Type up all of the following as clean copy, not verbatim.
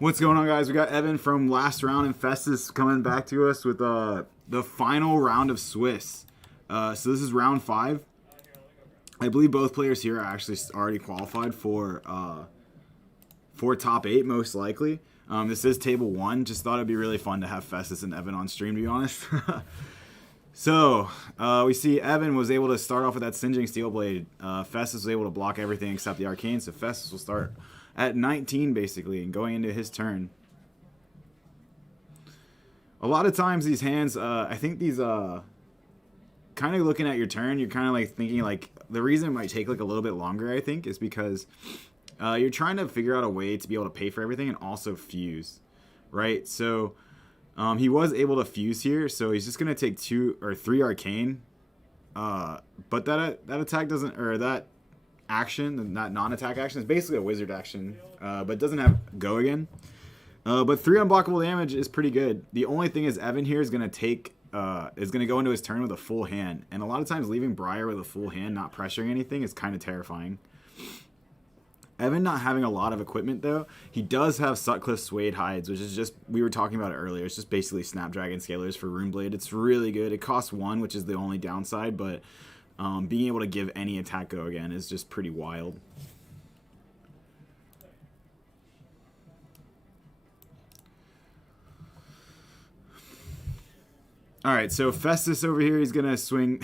What's going on, guys? We got Evan from last round and Festus coming back to us with the final round of Swiss. So this is round 5. I believe both players here are actually already qualified for top 8, most likely. This is table 1. Just thought it'd be really fun to have Festus and Evan on stream, to be honest. So we see Evan was able to start off with that singeing steel blade. Festus was able to block everything except the arcane, so Festus will start at 19 basically and going into his turn. A lot of times these hands, I think these kind of looking at your turn, you're kind of like thinking like the reason it might take like a little bit longer, I think, is because you're trying to figure out a way to be able to pay for everything and also fuse, right? So he was able to fuse here, so he's just gonna take 2 or 3 arcane, but that attack doesn't, or that action, that non-attack action, is basically a wizard action, but it doesn't have go again. But 3 unblockable damage is pretty good. The only thing is Evan here is gonna take is gonna go into his turn with a full hand, and a lot of times leaving Briar with a full hand, not pressuring anything, is kind of terrifying. Evan not having a lot of equipment though, he does have Sutcliffe Suede Hides, which is just, we were talking about it earlier, it's just basically Snapdragon Scalers for Runeblade. It's really good. It costs 1, which is the only downside, but being able to give any attack go again is just pretty wild. Alright, so Festus over here, he's going to swing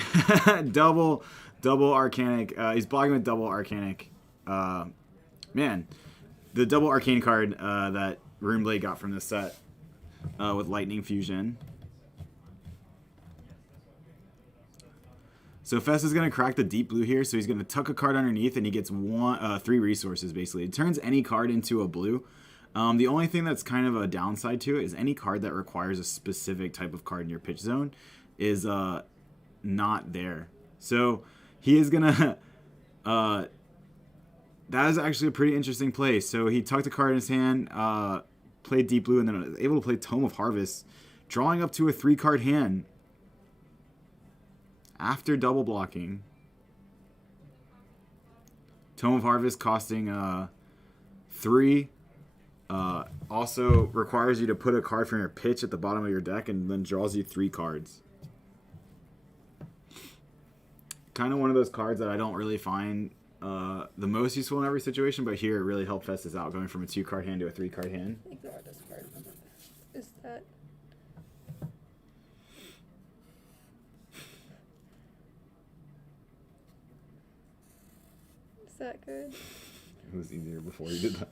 double Arcanic. He's blocking with double Arcanic. Man, the double Arcane card that Runeblade got from this set with Lightning Fusion. So Festus is going to crack the deep blue here, so he's going to tuck a card underneath, and he gets 3 resources, basically. It turns any card into a blue. The only thing that's kind of a downside to it is any card that requires a specific type of card in your pitch zone is not there. So he is going to... that is actually a pretty interesting play. So he tucked a card in his hand, played deep blue, and then was able to play Tome of Harvest, drawing up to a 3-card hand after double blocking. Tome of Harvest costing 3. Also requires you to put a card from your pitch at the bottom of your deck and then draws you 3 cards. Kind of one of those cards that I don't really find the most useful in every situation, but here it really helped Festus out, going from a 2-card hand to a 3-card hand. Ignore this card. Is that... Is that good? It was easier before you did that.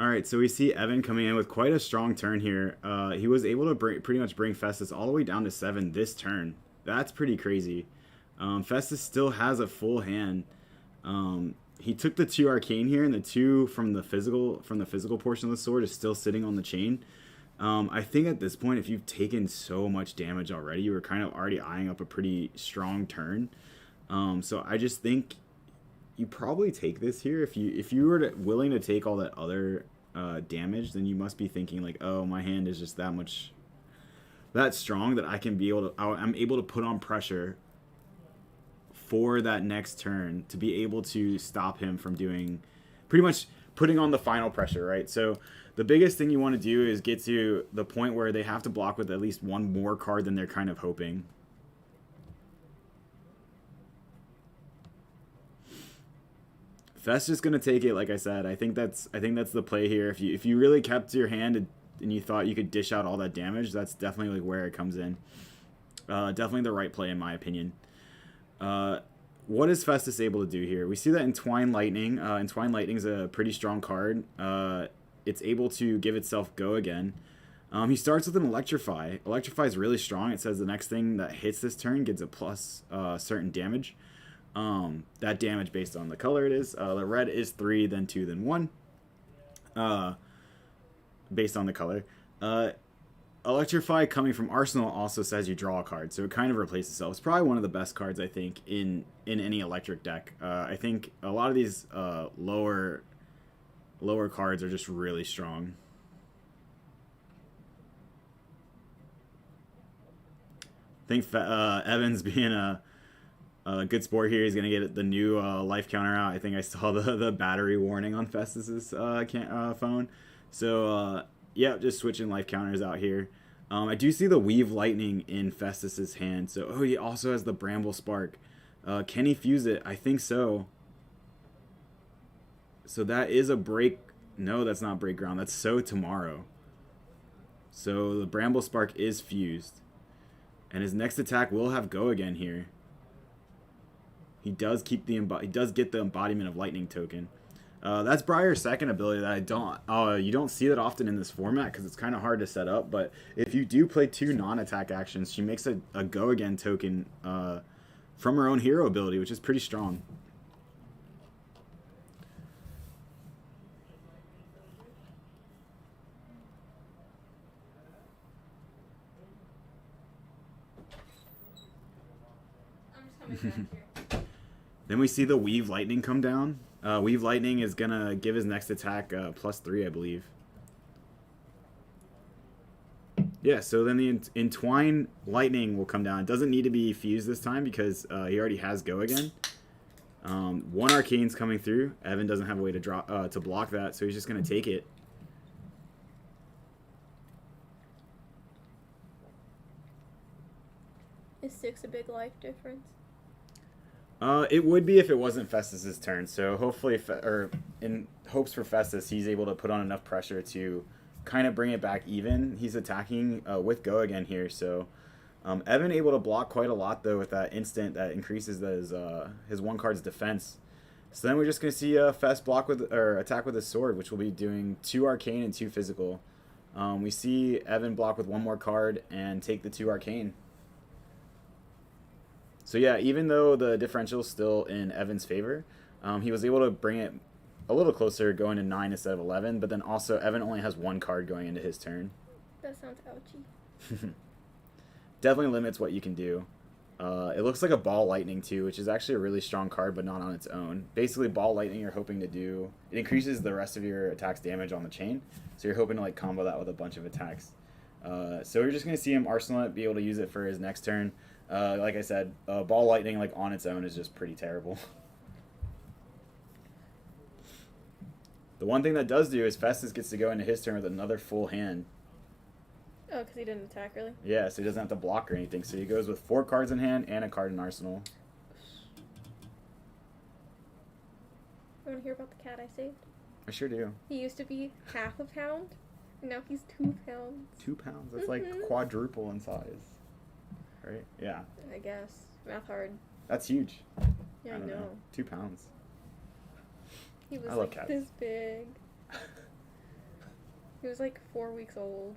All right, so we see Evan coming in with quite a strong turn here. He was able to pretty much bring Festus all the way down to 7 this turn. That's pretty crazy. Festus still has a full hand. He took the 2 arcane here, and the 2 from the physical portion of the sword is still sitting on the chain. I think at this point, if you've taken so much damage already, you were kind of already eyeing up a pretty strong turn. So I just think you probably take this here. If you were willing to take all that other damage, then you must be thinking like, oh, my hand is just that strong that I'm able to put on pressure for that next turn to be able to stop him from doing, pretty much putting on the final pressure, right? So the biggest thing you want to do is get to the point where they have to block with at least one more card than they're kind of hoping. Fest's just gonna take it, like I said. I think that's the play here. If you really kept your hand and you thought you could dish out all that damage, that's definitely like where it comes in. Definitely the right play in my opinion. What is Festus able to do here? We see that Entwine Lightning. Entwine Lightning is a pretty strong card. It's able to give itself go again. He starts with an Electrify. Electrify is really strong. It says the next thing that hits this turn gets a plus certain damage. That damage based on the color it is. The red is 3, then 2, then 1. Based on the color. Electrify coming from Arsenal also says you draw a card, so it kind of replaces itself. It's probably one of the best cards I think in any electric deck. I think a lot of these lower cards are just really strong. I think Evans being a good sport here, he's gonna get the new life counter out. I think I saw the battery warning on Festus's phone. So yeah, just switching life counters out here. I do see the Weave Lightning in Festus's hand. So he also has the Bramble Spark. Can he fuse it? I think so. So that is a break. No, that's not break ground. That's Sow Tomorrow. So the Bramble Spark is fused, and his next attack will have go again here. He does get the embodiment of lightning token. That's Briar's second ability that you don't see that often in this format because it's kind of hard to set up. But if you do play 2 non-attack actions, she makes a go again token from her own hero ability, which is pretty strong. I'm just coming back here. Then we see the Weave Lightning come down. Weave Lightning is going to give his next attack +3, I believe. Yeah, so then the Entwine Lightning will come down. It doesn't need to be fused this time because he already has go again. 1 Arcane's coming through. Evan doesn't have a way to block that, so he's just going to take it. Is 6 a big life difference? It would be if it wasn't Festus's turn. So hopefully, in hopes for Festus, he's able to put on enough pressure to kind of bring it back even. He's attacking with go again here. So Evan able to block quite a lot though with that instant that increases his 1 card's defense. So then we're just gonna see Fest attack with his sword, which will be doing 2 arcane and 2 physical. We see Evan block with 1 more card and take the 2 arcane. So yeah, even though the differential is still in Evan's favor, he was able to bring it a little closer, going to 9 instead of 11. But then also, Evan only has 1 card going into his turn. That sounds ouchy. Definitely limits what you can do. It looks like a Ball Lightning too, which is actually a really strong card, but not on its own. Basically, Ball Lightning you're hoping to do, it increases the rest of your attack's damage on the chain. So you're hoping to like combo that with a bunch of attacks. So you're just going to see him arsenal it, be able to use it for his next turn. Like I said, Ball Lightning like on its own is just pretty terrible. The one thing that does do is Festus gets to go into his turn with another full hand. Oh, because he didn't attack, really? Yeah, so he doesn't have to block or anything. So he goes with 4 cards in hand and a card in arsenal. You want to hear about the cat I saved? I sure do. He used to be half a pound. Now he's 2 pounds. 2 pounds? That's like quadruple in size. Right? Yeah. I guess. Math hard. That's huge. Yeah, I know. 2 pounds. He was I love like cats. this big. He was like 4 weeks old.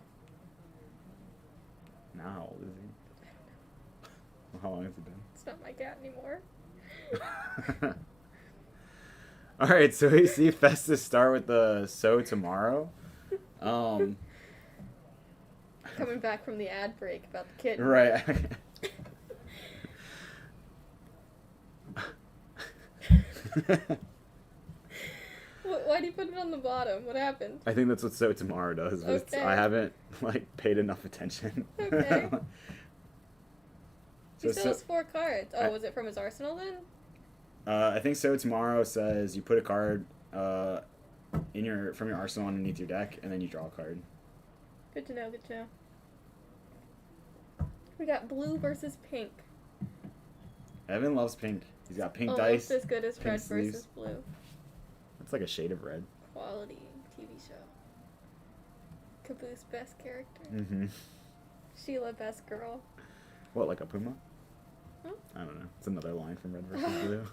Now how old is he? How long has he been? It's not my cat anymore. All right, so we see Festus start with the "So tomorrow." Coming back from the ad break about the kitten. Right. Why do you put it on the bottom? What happened? I think that's what "So tomorrow" does. But Okay. I haven't paid enough attention. Okay. He So, still has 4 cards. Oh, was it from his arsenal then? I think "So tomorrow" says you put a card from your arsenal underneath your deck, and then you draw a card. Good to know, good to know. We got blue versus pink. Evan loves pink. He's got pink dice. Almost as good as pink red sleeves. versus blue. It's like a shade of red. Quality TV show. Caboose best character. Mm-hmm. Sheila best girl. What, like a puma? Huh? I don't know. It's another line from Red versus Blue.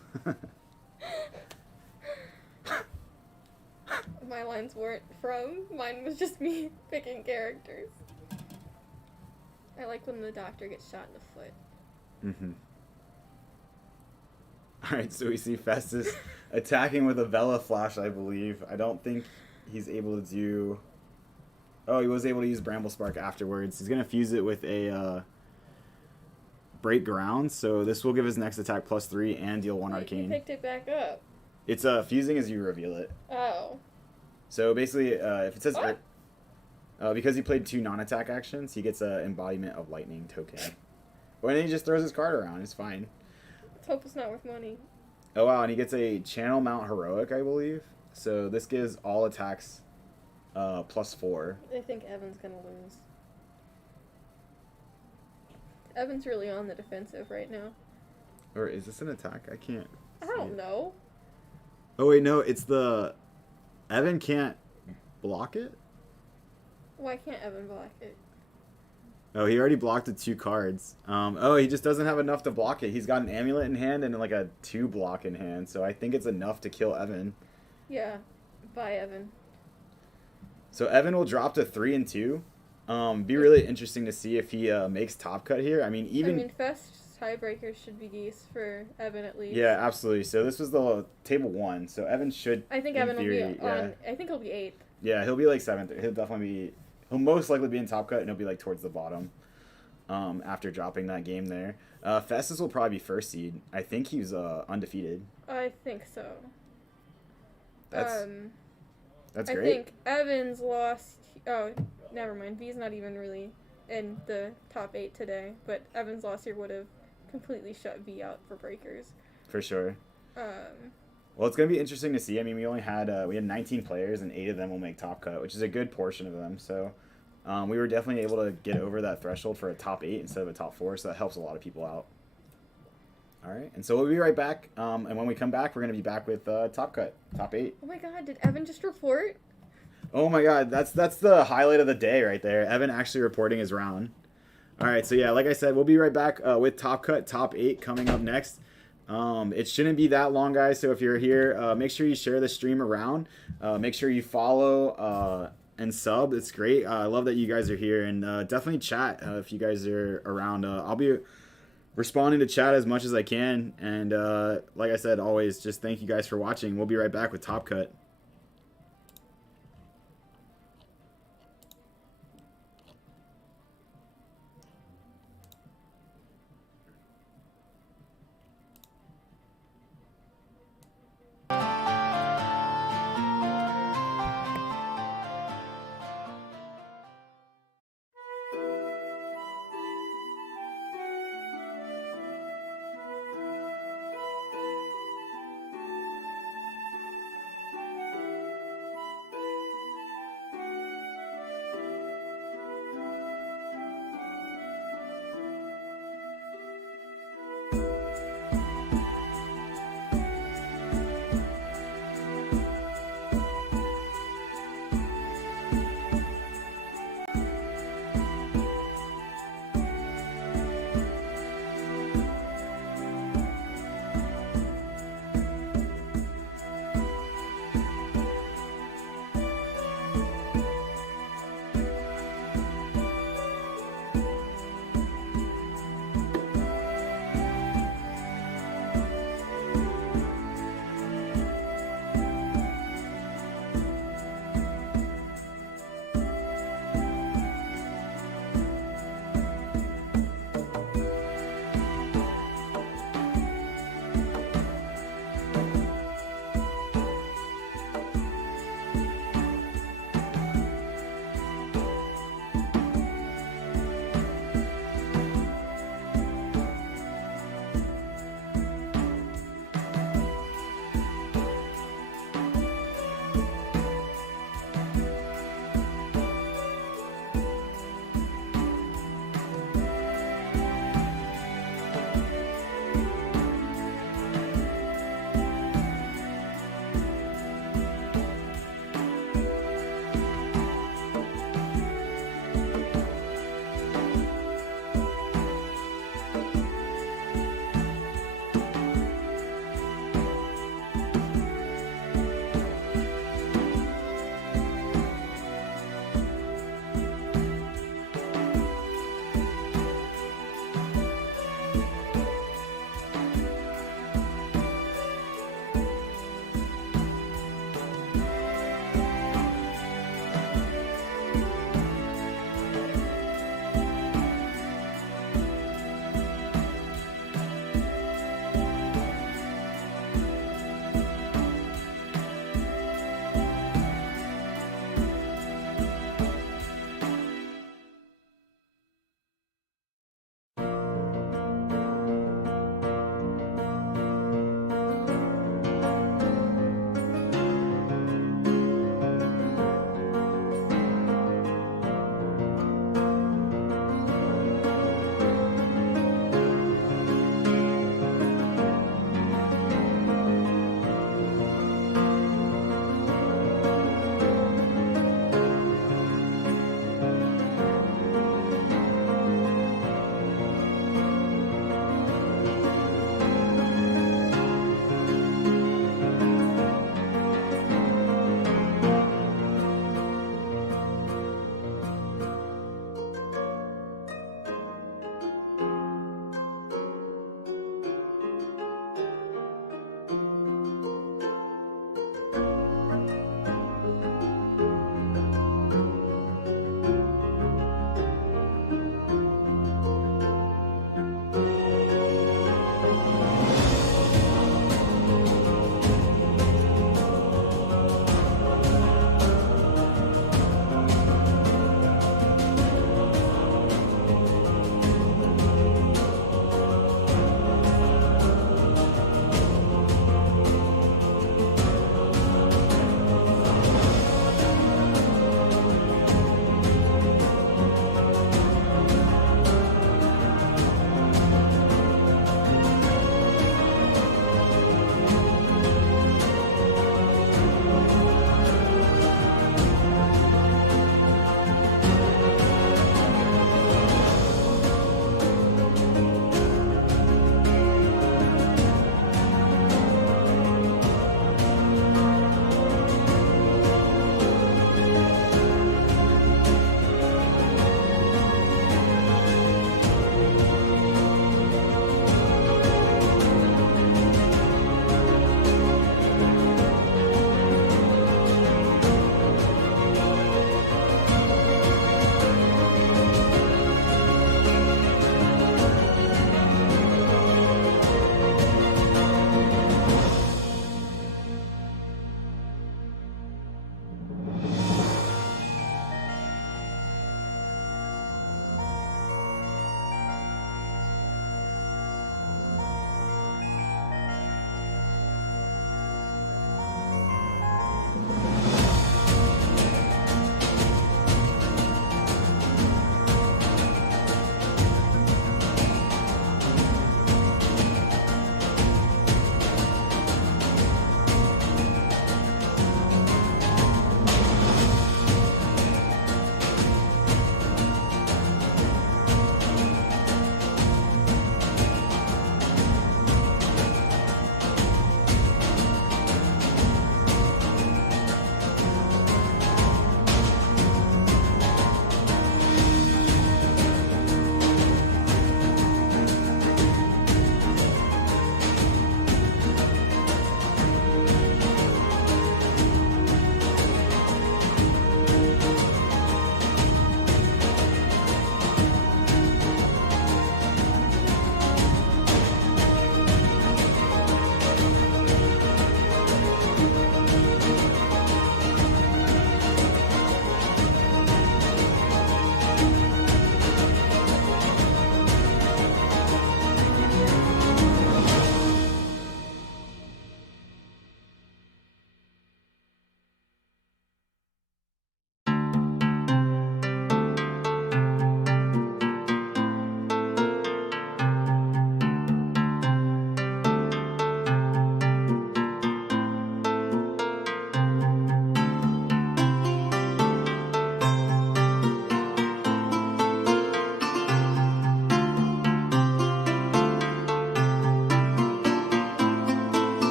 My lines weren't from. Mine was just me picking characters. I like when the doctor gets shot in the foot. Mm-hmm. All right, so we see Festus attacking with a Vela Flash, I believe. I don't think he's able to do... Oh, he was able to use Bramble Spark afterwards. He's going to fuse it with a Break Ground, so this will give his next attack +3 and deal 1 Wait, Arcane. You picked it back up. It's fusing as you reveal it. Oh. So basically, if it says... What? because he played 2 non-attack actions, he gets an Embodiment of Lightning token. But then he just throws his card around. It's fine. Let's hope it's not worth money. Oh, wow, and he gets a Channel Mount Heroic, I believe. So this gives all attacks +4. I think Evan's gonna lose. Evan's really on the defensive right now. Or is this an attack? I can't I see don't it. know. Oh, wait, no, it's the... Evan can't block it? Why can't Evan block it? Oh, he already blocked the 2 cards. Oh, he just doesn't have enough to block it. He's got an Amulet in hand and like a 2 block in hand, so I think it's enough to kill Evan. Yeah. Bye, Evan. So Evan will drop to 3 and 2. Be really interesting to see if he makes top cut here. I mean, Fest's tiebreakers should be geese for Evan at least. Yeah, absolutely. So this was the table 1. So Evan should. I think in Evan theory, will be on. I think he'll be 8th. Yeah, he'll be like 7th. He'll definitely be. He'll most likely be in top cut, and he'll be like towards the bottom. After dropping that game there, Festus will probably be 1st seed. I think he's undefeated. I think so. That's I great. think Evans lost. Oh, never mind. V's not even really in the top 8 today, but Evans lost here would have completely shut V out for breakers. For sure. Um, Well, it's gonna be interesting to see. I mean, we had 19 players, and 8 of them will make top cut, which is a good portion of them. So, we were definitely able to get over that threshold for a top 8 instead of a top 4. So that helps a lot of people out. All right, and so we'll be right back. And when we come back, we're gonna be back with top cut, top 8. oh my God! Did Evan just report? Oh my God, that's the highlight of the day right there. Evan actually reporting his round. All right, so yeah, like I said, we'll be right back with top cut, top 8 coming up next. It shouldn't be that long, guys. So if you're here, make sure you share the stream around. Make sure you follow and sub. It's great. I love that you guys are here, and definitely chat if you guys are around. I'll be responding to chat as much as I can. And like I said, always just thank you guys for watching. We'll be right back with Top Cut.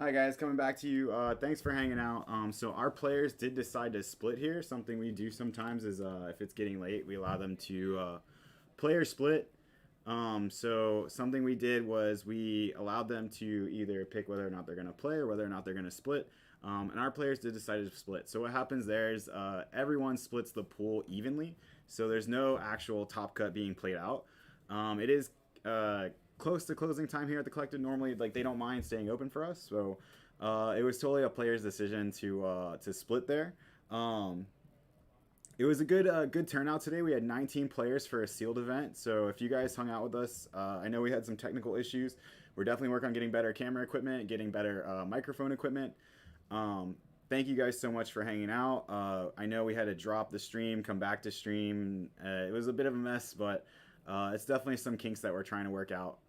Hi guys, coming back to you. Thanks for hanging out. So our players did decide to split here. Something we do sometimes is if it's getting late, we allow them to player split. So something we did was we allowed them to either pick whether or not they're going to play or whether or not they're going to split. And our players did decide to split. So what happens there is everyone splits the pool evenly. So there's no actual top cut being played out. It is close to closing time here at the collective. Normally, like they don't mind staying open for us. So it was totally a player's decision to split there. It was a good turnout today. We had 19 players for a sealed event. So if you guys hung out with us, I know we had some technical issues. We're definitely working on getting better camera equipment, getting better microphone equipment. Thank you guys so much for hanging out. I know we had to drop the stream, come back to stream. It was a bit of a mess, but it's definitely some kinks that we're trying to work out.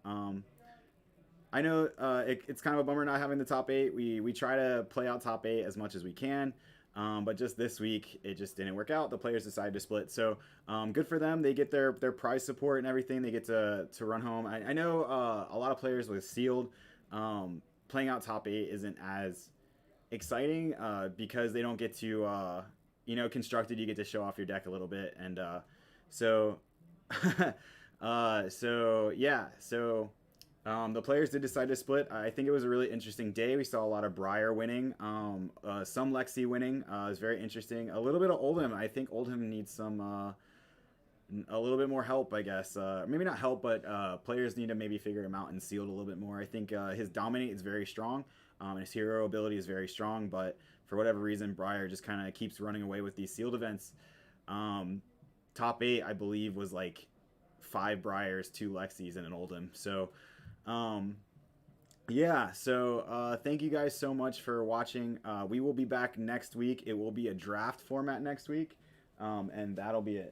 I know it's kind of a bummer not having the top 8. We try to play out top 8 as much as we can. But just this week, it just didn't work out. The players decided to split. So good for them. They get their prize support and everything. They get to run home. I know a lot of players with sealed playing out top 8 isn't as exciting because they don't get to, constructed. You get to show off your deck a little bit. And so, the players did decide to split. I think it was a really interesting day. We saw a lot of Briar winning, some Lexi winning. It was very interesting. A little bit of Oldham. I think Oldham needs some a little bit more help, I guess. Maybe not help, but players need to maybe figure him out and sealed a little bit more. I think his dominate is very strong, and his hero ability is very strong, but for whatever reason, Briar just kind of keeps running away with these sealed events. Top 8, I believe, was like 5 Briars, 2 Lexis, and an Oldham. So thank you guys so much for watching. We will be back next week. It will be a draft format next week, and that'll be it.